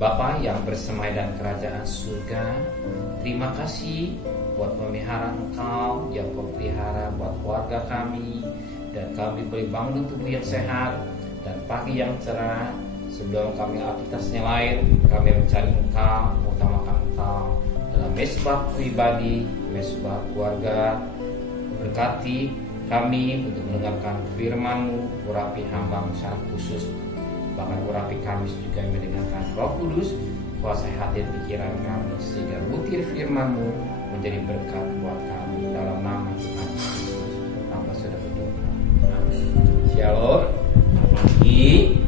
Bapa yang bersemai dalam kerajaan surga, terima kasih buat pemeliharaan Engkau yang Kau pelihara buat keluarga kami, dan kami boleh bangun tubuh yang sehat dan pagi yang cerah. Sebelum kami aktivitasnya lain, kami mencari Engkau, mengutamakan Engkau dalam mesbah pribadi, mesbah keluarga. Berkati kami untuk mendengarkan firman-Mu, urapi hamba-Mu secara khusus. Bahkan urapi kami juga mendengarkan Roh Kudus, kuasai hati dan pikiran kami, sehingga butir firman-Mu menjadi berkat buat kami. Dalam nama Tuhan Yesus, hamba sudah berdoa. Amin. Shalom. Pagi.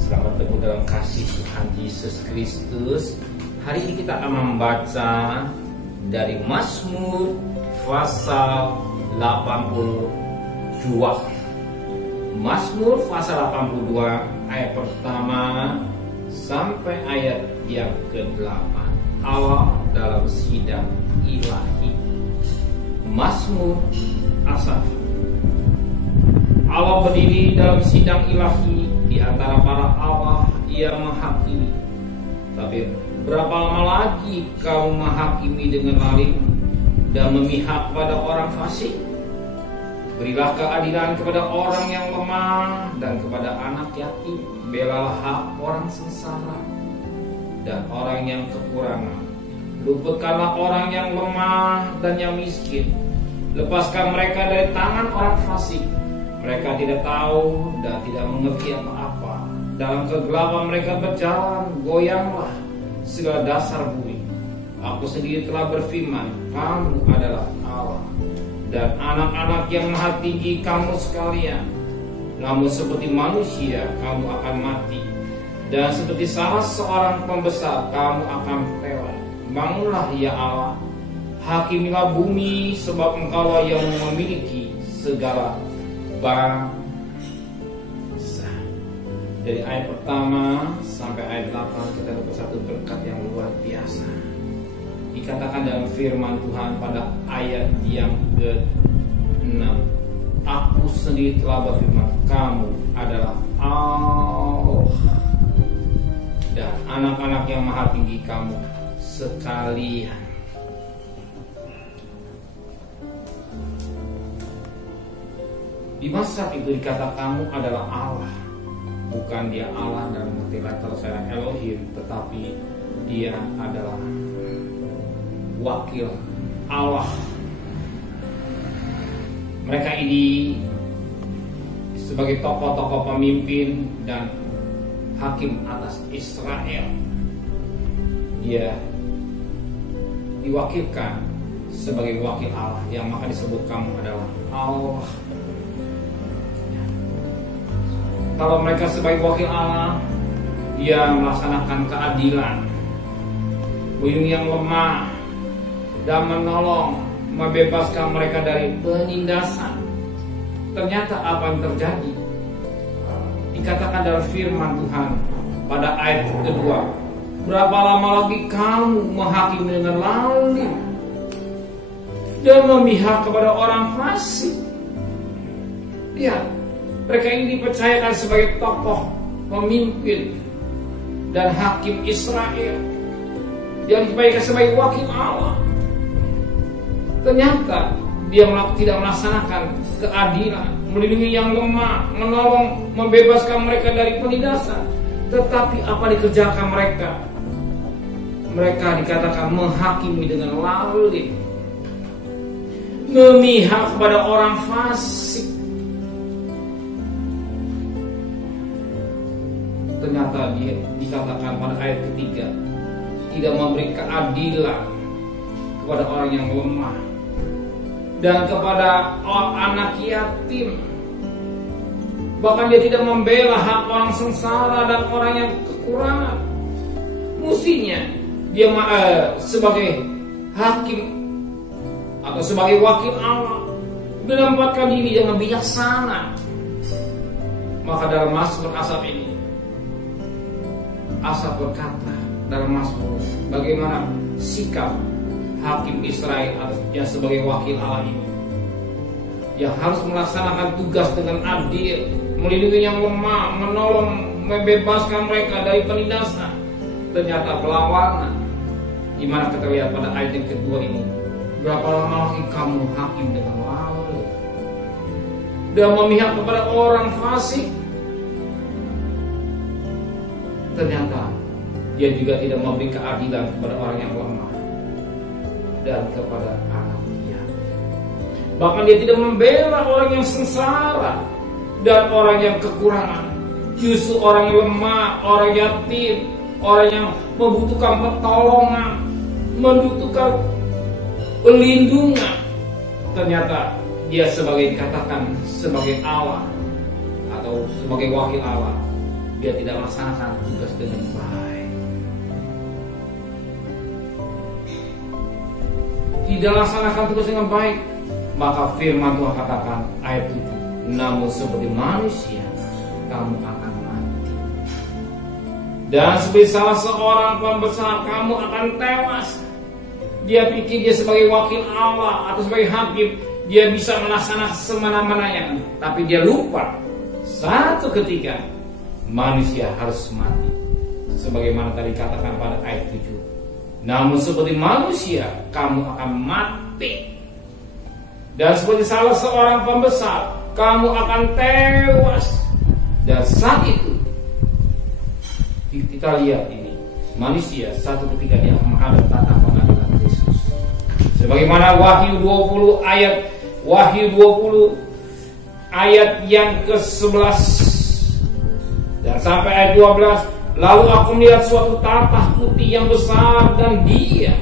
Selamat bertemu dalam kasih Tuhan Yesus Kristus. Hari ini kita akan membaca dari Mazmur pasal 82. Mazmur pasal 82 ayat pertama sampai ayat yang ke-8. Allah dalam sidang ilahi. Mazmur Asaf. Allah berdiri dalam sidang ilahi di antara para Allah yang menghakimi. Tapi berapa lama lagi kau menghakimi dengan lalim dan memihak pada orang fasik? Berilah keadilan kepada orang yang lemah dan kepada anak yatim. Belalah hak orang sengsara dan orang yang kekurangan. Luputkanlah orang yang lemah dan yang miskin. Lepaskan mereka dari tangan orang fasik. Mereka tidak tahu dan tidak mengerti apa-apa. Dalam kegelapan mereka berjalan, goyanglah segala dasar bumi. Aku sendiri telah berfirman, kamu adalah Allah, dan anak-anak yang maha tinggi kamu sekalian. Namun seperti manusia kamu akan mati, dan seperti salah seorang pembesar kamu akan tewas. Bangunlah ya Allah, hakimilah bumi, sebab Engkaulah yang memiliki segala bangsa. Dari ayat pertama sampai ayat 8 kita dapat satu berkat yang luar biasa. Dikatakan dalam firman Tuhan pada ayat yang ke-6, aku sendiri telah berfirman, kamu adalah Allah, dan anak-anak yang maha tinggi kamu sekalian. Di masa itu dikata kamu adalah Allah. Bukan dia Allah dalam arti letter saya Elohim, tetapi dia adalah wakil Allah. Mereka ini sebagai tokoh-tokoh pemimpin dan hakim atas Israel. Dia diwakilkan sebagai wakil Allah, yang maka disebut kamu adalah Allah. Kalau mereka sebagai wakil Allah, dia melaksanakan keadilan, melindungi yang lemah, dan menolong, membebaskan mereka dari penindasan. Ternyata apa yang terjadi? Dikatakan dalam firman Tuhan pada ayat kedua, berapa lama lagi kamu menghakimi dengan lalim dan memihak kepada orang fasik? Lihat, mereka ini dipercayakan sebagai tokoh, pemimpin, dan hakim Israel, yang dipercayakan sebagai wakil Allah. Ternyata dia tidak melaksanakan keadilan, melindungi yang lemah, menolong, membebaskan mereka dari penindasan. Tetapi apa dikerjakan mereka? Mereka dikatakan menghakimi dengan lalim, memihak kepada orang fasik. Ternyata dia dikatakan pada ayat ketiga, tidak memberi keadilan kepada orang yang lemah dan kepada anak yatim. Bahkan dia tidak membela hak orang sengsara dan orang yang kekurangan. Mestinya dia sebagai hakim atau sebagai wakil Allah menempatkan diri dengan bijaksana. Maka dalam Mazmur Asaf ini, Asaf berkata dalam Mazmur, bagaimana sikap hakim Israel yang sebagai wakil Allah ini, yang harus melaksanakan tugas dengan adil, melindungi yang lemah, menolong, membebaskan mereka dari penindasan. ternyata berlawanan. Di mana kita lihat pada ayat yang kedua ini, berapa lama lagi kamu hakim dengan lalai dan memihak kepada orang fasik? Ternyata dia juga tidak memberi keadilan kepada orang yang lemah dan kepada anak yatim. Bahkan dia tidak membela orang yang sengsara dan orang yang kekurangan. Justru orang yang lemah, orang yatim, orang yang membutuhkan pertolongan, membutuhkan pelindungan, ternyata dia sebagai dikatakan sebagai Allah atau sebagai wakil Allah, dia tidak melaksanakan tugas dengan baik. Tidak melaksanakan tugas dengan baik, maka firman Tuhan katakan ayat 7, namun seperti manusia kamu akan mati, dan sebagai salah seorang pembesar kamu akan tewas. Dia pikir dia sebagai wakil Allah atau sebagai hakim, dia bisa melaksanakan semena-menanya, tapi dia lupa satu ketika manusia harus mati. Sebagaimana tadi katakan pada ayat 7, namun seperti manusia kamu akan mati, dan seperti salah seorang pembesar kamu akan tewas. Dan saat itu kita lihat ini, manusia satu ketika dia menghadap tata pengadilan Kristus. Sebagaimana Wahyu 20 ayat yang ke-11 dan sampai ayat 12, lalu aku melihat suatu tahtah putih yang besar dan dia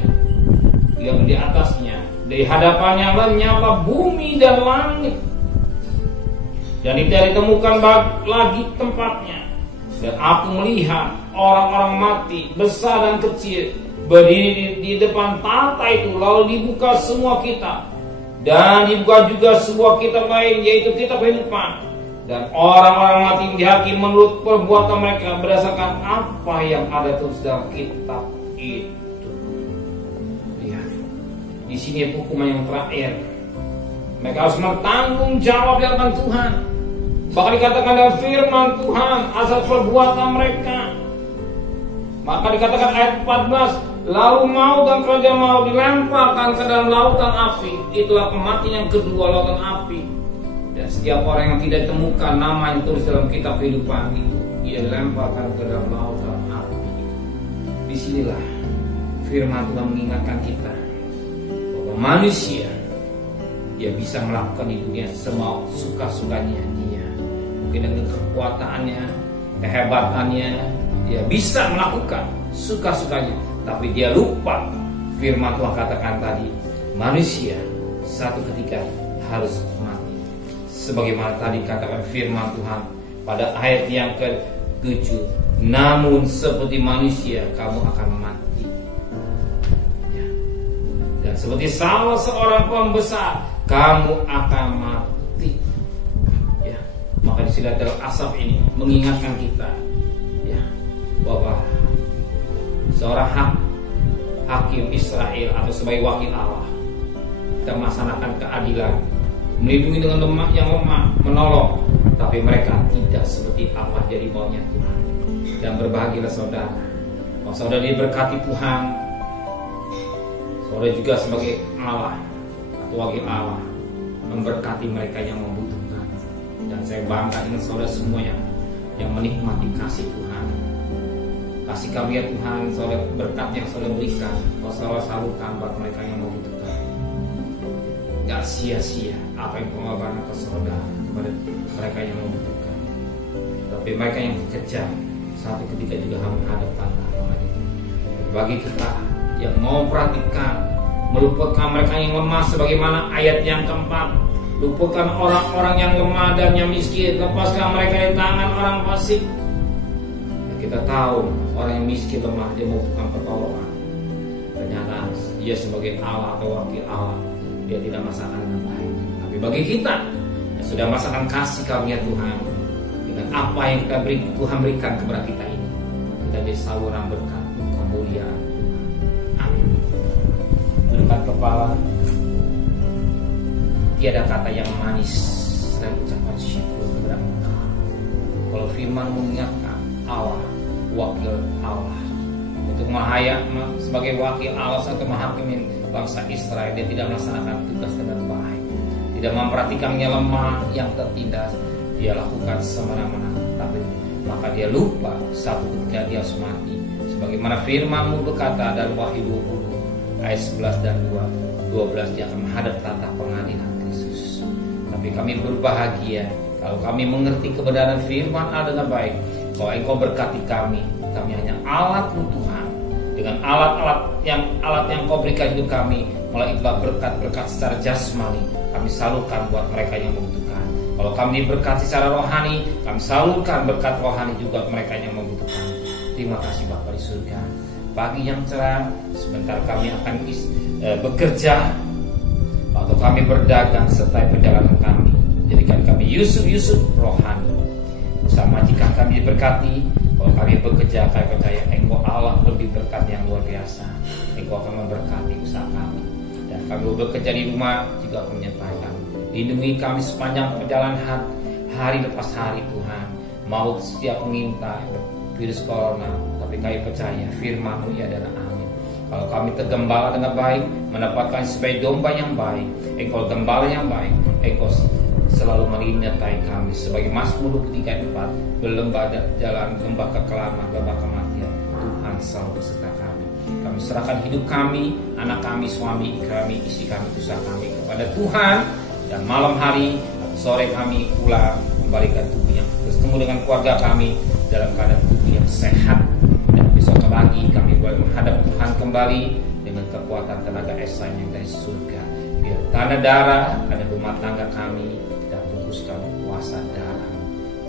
yang di atasnya, di hadapannya lenyaplah bumi dan langit, dan tidak ditemukan lagi tempatnya. Dan aku melihat orang-orang mati besar dan kecil berdiri di depan tahta itu. Lalu dibuka semua kitab, dan dibuka juga sebuah kitab lain, yaitu kitab kehidupan. Dan orang-orang mati dihakimi menurut perbuatan mereka berdasarkan apa yang ada tulis dalam kitab itu. Lihat, di sini hukuman yang terakhir. Mereka harus bertanggung jawab di hadapan Tuhan. Bahkan dikatakan dalam firman Tuhan asal perbuatan mereka. Maka dikatakan ayat 14, lalu maut dan kerajaan maut dilemparkan ke dalam lautan api. Itulah kematian yang kedua, lautan api. Dan setiap orang yang tidak ditemukan namanya tulis dalam kitab kehidupan itu, ia dilemparkan ke dalam lautan api. Disinilah firman Tuhan mengingatkan kita bahwa manusia dia bisa melakukan di dunia semau suka-sukanya dia. Mungkin dengan kekuatannya, kehebatannya, dia bisa melakukan suka-sukanya, tapi dia lupa firman Tuhan katakan tadi, manusia satu ketika harus mati. Sebagaimana tadi katakan firman Tuhan pada ayat yang ke-7, namun seperti manusia kamu akan mati, ya. Dan seperti salah seorang pembesar kamu akan mati, ya. Maka di sini dalam asap ini mengingatkan kita, ya, bahwa seorang hakim Israel atau sebagai wakil Allah, kita melaksanakan keadilan, melindungi dengan yang lemah, menolong, tapi mereka tidak seperti apa jadi maunya Tuhan. Dan berbahagialah saudara, kalau saudara diberkati Tuhan, saudara juga sebagai Allah atau wakil Allah memberkati mereka yang membutuhkan. Dan saya bangga dengan saudara semua yang menikmati kasih Tuhan, kasih karunia Tuhan, saudara berkat yang saudara berikan, kalau saudara salurkan buat mereka yang membutuhkan. Gak sia-sia apa yang pengorbanan ke saudara kepada mereka yang membutuhkan. Tapi mereka yang kejam satu ketika juga harus menghadap tantangan itu. Bagi kita yang mau perhatikan, melupakan mereka yang lemah, sebagaimana ayat yang keempat, lupakan orang-orang yang lemah dan yang miskin, lepaskan mereka dari tangan orang fasik. Dan kita tahu orang yang miskin lemah, dia membutuhkan pertolongan. Ternyata dia sebagai Allah atau wakil Allah, dia tidak merasakan dengan baik. Tapi bagi kita yang sudah merasakan kasih karunia Tuhan, dengan apa yang kita Tuhan berikan kepada kita ini, kita jadi saluran berkat kemuliaan Tuhan. Amin. Tundukkan kepala. Tiada kata yang manis dan ucapan syukur kepada Engkau. Kalau firman mengingatkan Allah, wakil Allah, untuk sebagai wakil Allah atau menghakimi bangsa Israel. Dia tidak melaksanakan tugas dengan baik, tidak memperhatikannya lemah yang tertindas, dia lakukan semena-mena. Tapi maka dia lupa satu ketika dia harus mati. Sebagaimana firman-Mu berkata dalam Wahyu 20 ayat 11 dan 12, dia akan menghadap tata pengadilan Kristus. Tapi kami berbahagia kalau kami mengerti kebenaran firman Allah dengan baik, bahwa Engkau berkati kami hanya alat-Mu Tuhan. Dengan alat yang Kau berikan hidup kami, mulai itulah berkat-berkat secara jasmani kami salurkan buat mereka yang membutuhkan. Kalau kami diberkati secara rohani, kami salurkan berkat rohani juga mereka yang membutuhkan. Terima kasih Bapa di surga. Pagi yang cerah, sebentar kami akan bekerja, atau kami berdagang serta perjalanan kami. Jadikan kami Yusuf rohani. Bersama jika kami diberkati, kalau kami bekerja, kami percaya Engkau Allah lebih berkat yang luar biasa. Engkau akan memberkati usaha kami. Dan kami bekerja di rumah juga akan menyertai kami. Lindungi kami sepanjang perjalanan hari lepas hari Tuhan. Maut setiap mengintai virus corona, tapi kami percaya firman-Mu ya adalah amin. Kalau kami tergembala dengan baik, mendapatkan sebagai domba yang baik, Engkau gembala yang baik, Engkau selalu menyertai kami. Sebagai Mazmur 23:4, berlembah jalan lembah kekelaman, lembah kematian, Tuhan selalu beserta kami. Kami serahkan hidup kami, anak kami, suami kami, istri kami, usaha kami kepada Tuhan. Dan malam hari, sore kami pulang kembalikan tubuh yang bertemu dengan keluarga kami dalam keadaan tubuh yang sehat. Dan besok pagi kami boleh menghadap Tuhan kembali dengan kekuatan tenaga esa yang dari surga. Biar tanah darah pada rumah tangga kami dan putuskan kuasa darah.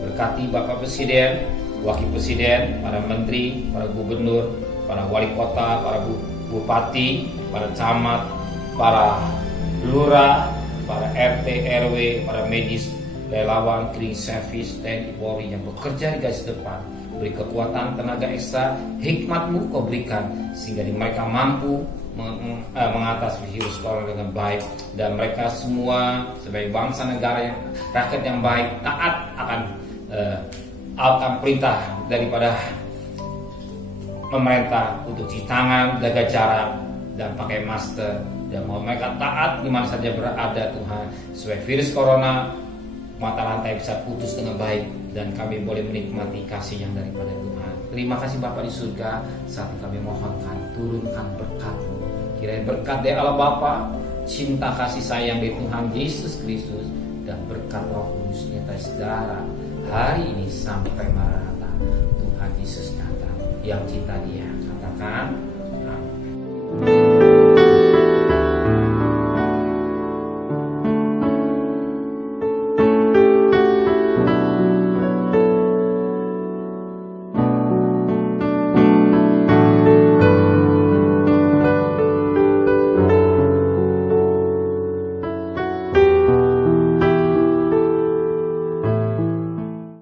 Berkati Bapak Presiden, Wakil Presiden, para Menteri, para Gubernur, para Wali Kota, para Bupati, para Camat, para Lurah, para RT, RW, para medis, relawan, cleaning service, TNI Polri yang bekerja di garis depan. Beri kekuatan tenaga ekstra, hikmat-Mu Kau berikan sehingga mereka mampu mengatasi virus corona dengan baik. Dan mereka semua sebagai bangsa negara yang rakyat yang baik, taat akan perintah daripada pemerintah untuk cuci tangan, jaga jarak, dan pakai masker. Dan mau mereka taat di mana saja berada Tuhan, supaya virus corona mata rantai bisa putus dengan baik dan kami boleh menikmati kasih yang daripada Tuhan. Terima kasih Bapa di surga. Saat kami mohonkan turunkan berkat-Mu. Kiranya berkat dari Allah Bapa, cinta kasih sayang dari Tuhan Yesus Kristus, dan berkat Roh Kudus nyata saudara hari ini sampai Maranatha. Tuhan Yesus datang. Yang cinta Dia katakan